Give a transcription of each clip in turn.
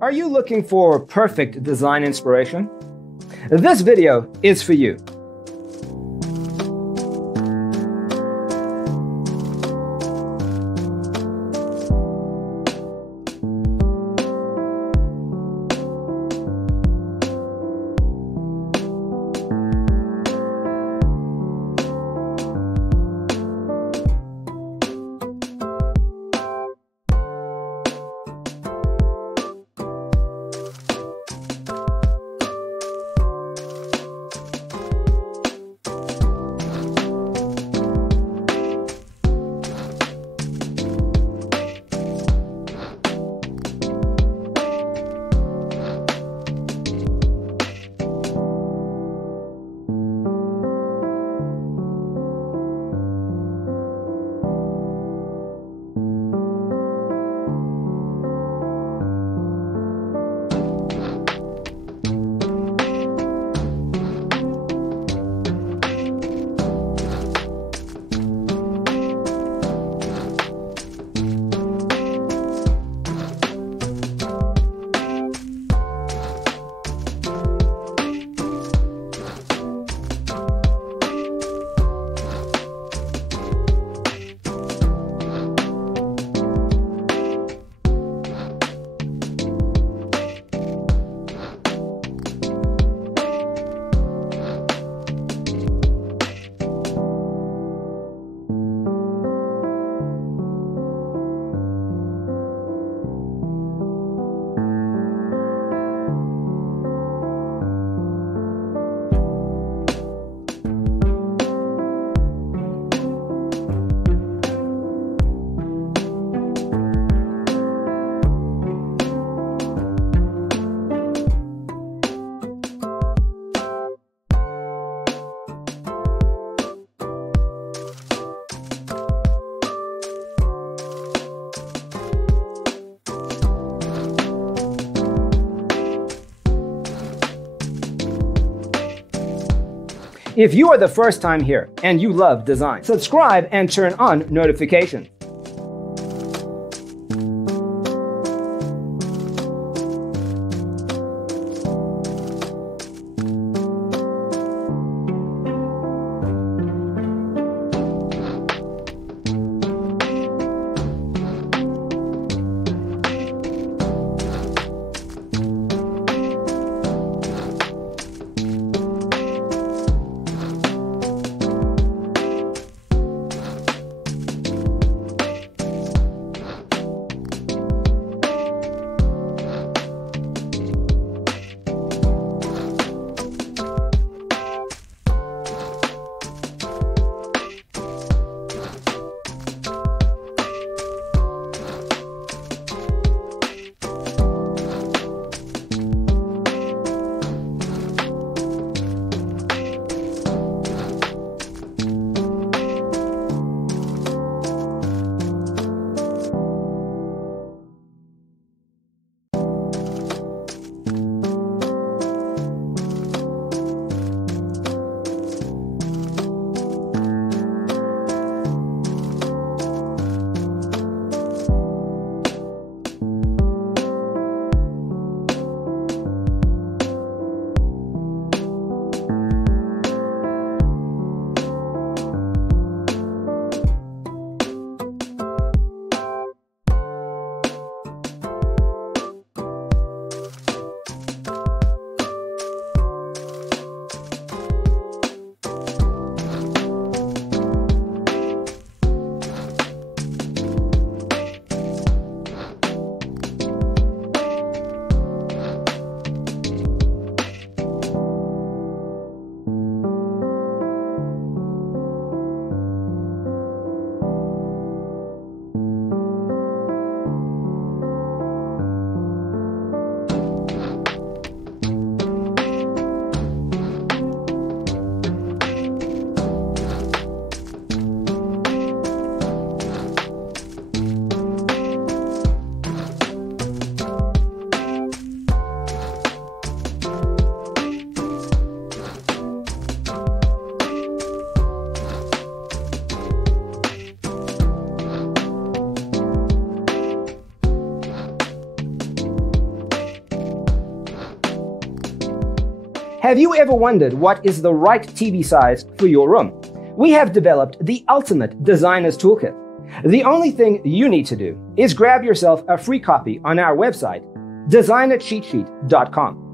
Are you looking for perfect design inspiration? This video is for you. If you are the first time here and you love design, subscribe and turn on notifications. Have you ever wondered what is the right TV size for your room? We have developed the ultimate designer's toolkit. The only thing you need to do is grab yourself a free copy on our website, designercheatsheet.com.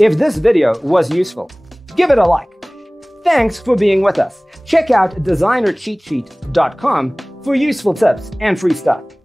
If this video was useful, give it a like. Thanks for being with us. Check out designercheatsheet.com for useful tips and free stuff.